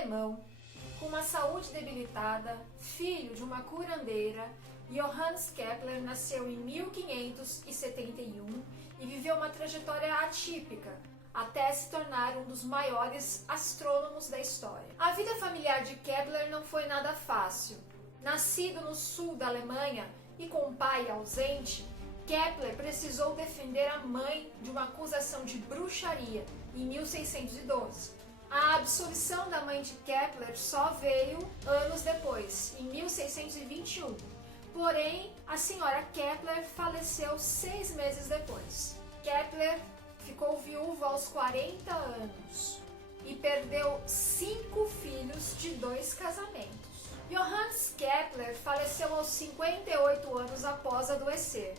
alemão, com uma saúde debilitada, filho de uma curandeira, Johannes Kepler nasceu em 1571 e viveu uma trajetória atípica, até se tornar um dos maiores astrônomos da história. A vida familiar de Kepler não foi nada fácil. Nascido no sul da Alemanha e com um pai ausente, Kepler precisou defender a mãe de uma acusação de bruxaria em 1612. A absolvição da mãe de Kepler só veio anos depois, em 1621. Porém, a senhora Kepler faleceu 6 meses depois. Kepler ficou viúvo aos 40 anos e perdeu 5 filhos de 2 casamentos. Johannes Kepler faleceu aos 58 anos após adoecer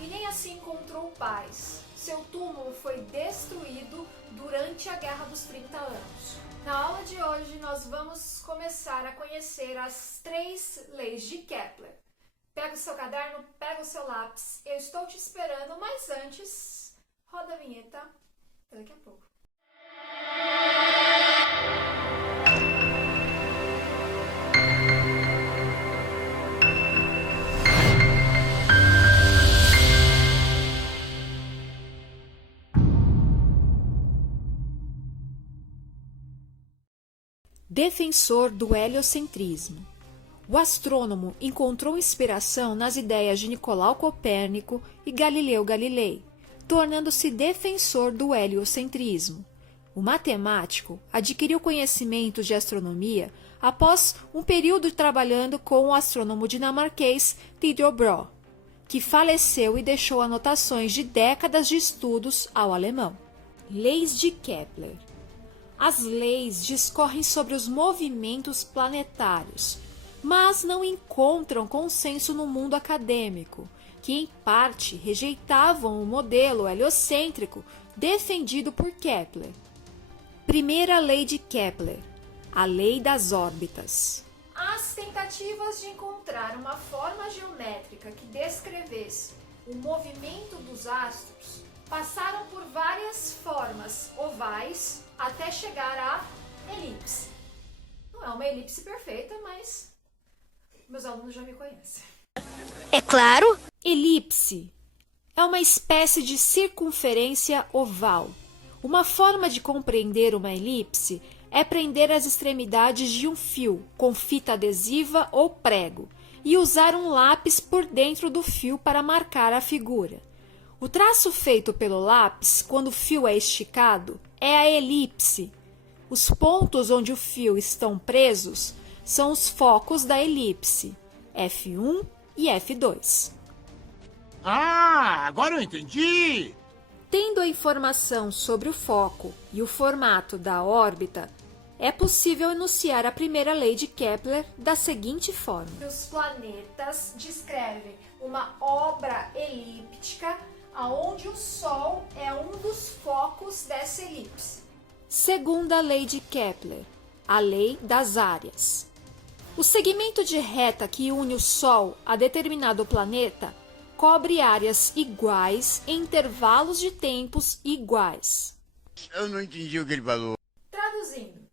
e nem assim encontrou paz. Seu túmulo foi destruído durante a Guerra dos 30 anos. Na aula de hoje nós vamos começar a conhecer as 3 leis de Kepler. Pega o seu caderno, pega o seu lápis, eu estou te esperando, mas antes, roda a vinheta, até daqui a pouco. Defensor do heliocentrismo. O astrônomo encontrou inspiração nas ideias de Nicolau Copérnico e Galileu Galilei, tornando-se defensor do heliocentrismo. O matemático adquiriu conhecimentos de astronomia após um período trabalhando com o astrônomo dinamarquês Tycho Brahe, que faleceu e deixou anotações de décadas de estudos ao alemão. Leis de Kepler. As leis discorrem sobre os movimentos planetários, mas não encontram consenso no mundo acadêmico, que em parte rejeitavam o modelo heliocêntrico defendido por Kepler. Primeira lei de Kepler, a lei das órbitas. As tentativas de encontrar uma forma geométrica que descrevesse o movimento dos astros passaram por várias formas ovais até chegar à elipse. Não é uma elipse perfeita, mas meus alunos já me conhecem. É claro! Elipse é uma espécie de circunferência oval. Uma forma de compreender uma elipse é prender as extremidades de um fio com fita adesiva ou prego e usar um lápis por dentro do fio para marcar a figura. O traço feito pelo lápis, quando o fio é esticado, é a elipse. Os pontos onde o fio estão presos são os focos da elipse, F1 e F2. Ah, agora eu entendi! Tendo a informação sobre o foco e o formato da órbita, é possível enunciar a primeira lei de Kepler da seguinte forma. Os planetas descrevem uma obra elíptica onde o Sol é um dos focos dessa elipse. Segunda lei de Kepler, a lei das áreas. O segmento de reta que une o Sol a determinado planeta cobre áreas iguais em intervalos de tempos iguais. Eu não entendi o que ele falou. Traduzindo,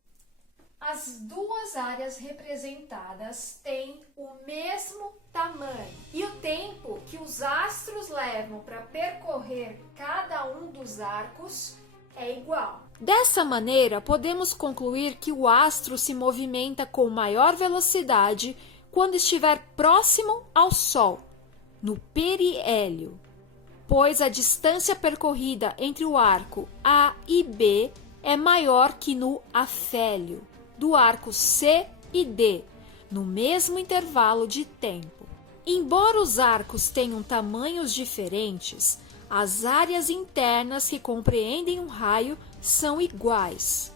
as duas áreas representadas têm o mesmo tamanho e o tempo que os astros levam para percorrer cada um dos arcos é igual. Dessa maneira, podemos concluir que o astro se movimenta com maior velocidade quando estiver próximo ao Sol, no periélio, pois a distância percorrida entre o arco A e B é maior que no afélio, do arco C e D, no mesmo intervalo de tempo. Embora os arcos tenham tamanhos diferentes, as áreas internas que compreendem um raio são iguais.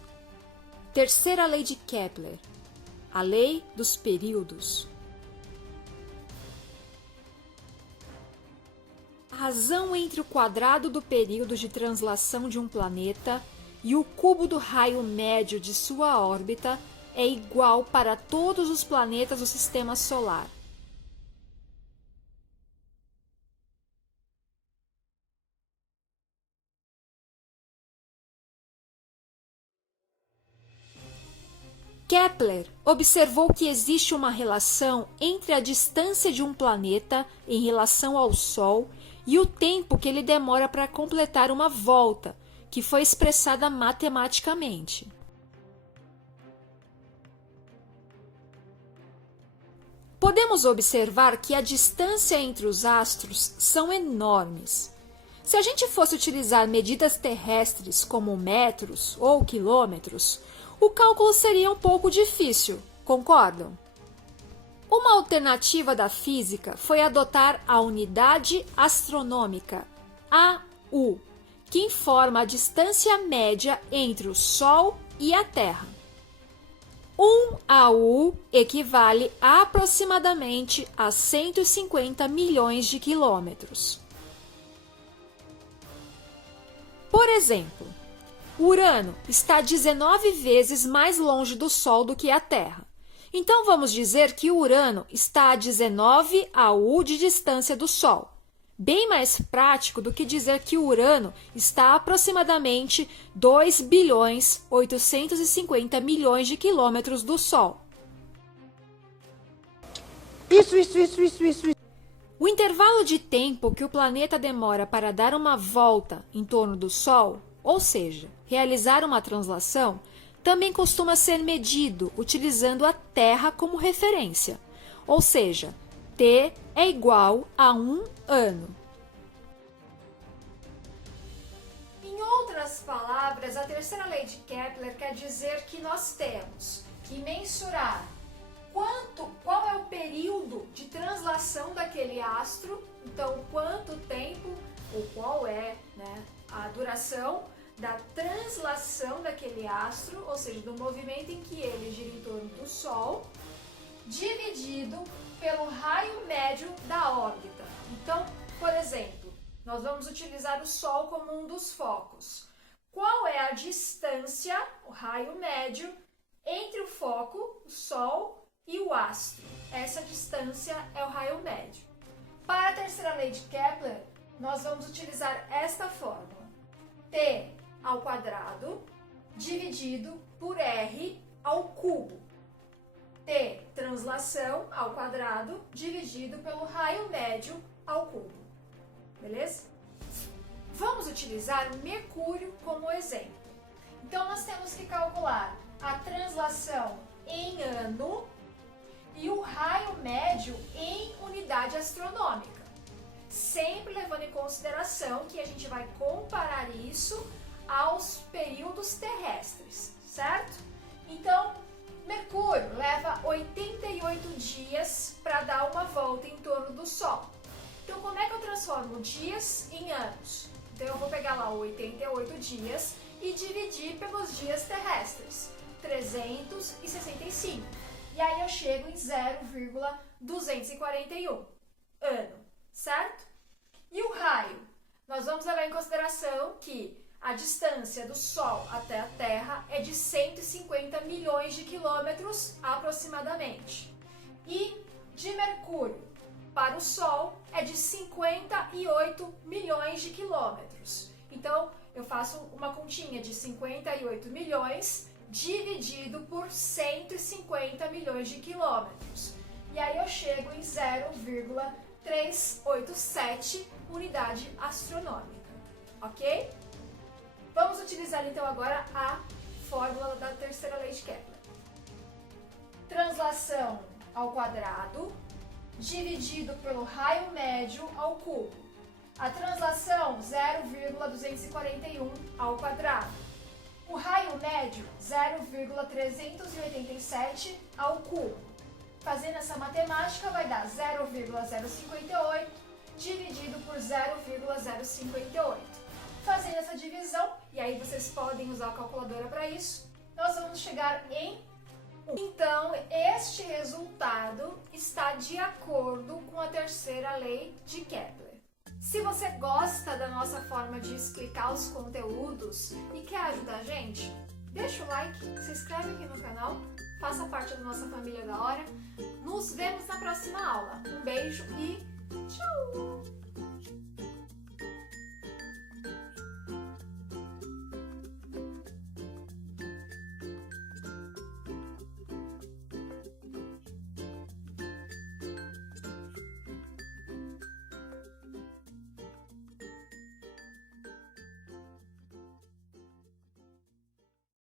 Terceira lei de Kepler, a lei dos períodos. A razão entre o quadrado do período de translação de um planeta e o cubo do raio médio de sua órbita é igual para todos os planetas do Sistema Solar. Kepler observou que existe uma relação entre a distância de um planeta em relação ao Sol e o tempo que ele demora para completar uma volta, que foi expressada matematicamente. Podemos observar que a distância entre os astros são enormes. Se a gente fosse utilizar medidas terrestres como metros ou quilômetros, o cálculo seria um pouco difícil, concordam? Uma alternativa da física foi adotar a unidade astronômica, AU, que informa a distância média entre o Sol e a Terra. 1 AU equivale aproximadamente a 150 milhões de quilômetros. Por exemplo, Urano está 19 vezes mais longe do Sol do que a Terra. Então, vamos dizer que Urano está a 19 AU de distância do Sol. Bem mais prático do que dizer que Urano está a aproximadamente 2 bilhões 850 milhões de quilômetros do Sol. Isso. O intervalo de tempo que o planeta demora para dar uma volta em torno do Sol, ou seja, realizar uma translação, também costuma ser medido utilizando a Terra como referência, ou seja, T é igual a 1 ano. Em outras palavras, a terceira lei de Kepler quer dizer que nós temos que mensurar qual é o período de translação daquele astro, então quanto tempo ou qual é, a duração da translação daquele astro, ou seja, do movimento em que ele gira em torno do Sol, dividido pelo raio médio da órbita. Então, por exemplo, nós vamos utilizar o Sol como um dos focos. Qual é a distância, o raio médio, entre o foco, o Sol, e o astro? Essa distância é o raio médio. Para a terceira lei de Kepler, nós vamos utilizar esta fórmula. T ao quadrado dividido por R ao cubo. T, translação ao quadrado, dividido pelo raio médio ao cubo. Beleza? Vamos utilizar Mercúrio como exemplo. Então, nós temos que calcular a translação em ano e o raio médio em unidade astronômica. Sempre levando em consideração que a gente vai comparar isso aos períodos terrestres, certo? Então, Mercúrio leva 88 dias para dar uma volta em torno do Sol. Então, como é que eu transformo dias em anos? Então, eu vou pegar lá 88 dias e dividir pelos dias terrestres, 365. E aí eu chego em 0,241 ano, certo? E o raio? Nós vamos levar em consideração que a distância do Sol até a Terra é de 150 milhões de quilômetros aproximadamente. E de Mercúrio para o Sol é de 58 milhões de quilômetros. Então, eu faço uma continha de 58 milhões dividido por 150 milhões de quilômetros. E aí eu chego em 0,387 unidade astronômica, ok? Vamos utilizar então agora a fórmula da terceira lei de Kepler. Translação ao quadrado dividido pelo raio médio ao cubo. A translação 0,241 ao quadrado. O raio médio 0,387 ao cubo. Fazendo essa matemática vai dar 0,058 dividido por 0,058. Fazendo essa divisão, e aí vocês podem usar a calculadora para isso, nós vamos chegar em 1. Então, este resultado está de acordo com a terceira lei de Kepler. Se você gosta da nossa forma de explicar os conteúdos e quer ajudar a gente, deixa o like, se inscreve aqui no canal, faça parte da nossa família da hora. Nos vemos na próxima aula. Um beijo e tchau!